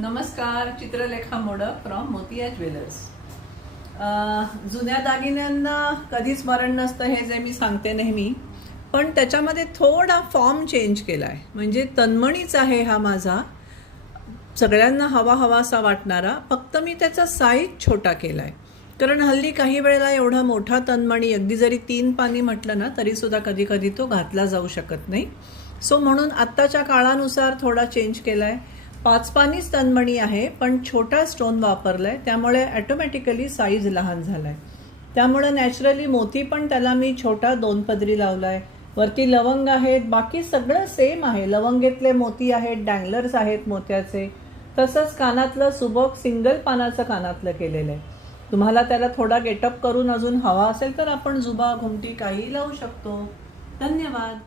नमस्कार, चित्रलेखा मोडक फ्रॉम मोतिया ज्वेलर्स. जुन्या दागिन्यांना कधी स्मरण नसतं हे जे मी सांगते नेहमी, पण त्याच्यामध्ये थोडा फॉर्म चेंज केला आहे. म्हणजे तन्मणीच आहे हा माझा, सगळ्यांना हवासा वाटणारा, फक्त मी त्याचा साईज छोटा केला आहे. कारण हल्ली काही वेळेला एवढा मोठा तन्मणी अगदी जरी 3 पानी म्हटलं ना तरीसुद्धा कधी कधी तो घातला जाऊ शकत नाही. सो म्हणून आत्ताच्या काळानुसार थोडा चेंज केला आहे. 5 पानीच तन्मणी आहे, पण छोटा स्टोन वापरला आहे, त्यामुळे ॲटोमॅटिकली साईज लहान झाला आहे. त्यामुळे नॅचरली मोती पण त्याला मी छोटा 2 पदरी लावला आहे. वरती लवंग आहेत, बाकी सगळं सेम आहे. लवंगेतले मोती आहेत, डँगलर्स आहेत मोत्याचे. तसंच कानातलं सुबक सिंगल पानाचं कानातलं केलेलं आहे. तुम्हाला त्याला थोडा गेटअप करून अजून हवा असेल तर आपण जुबा घुमटी काही लावू शकतो. धन्यवाद.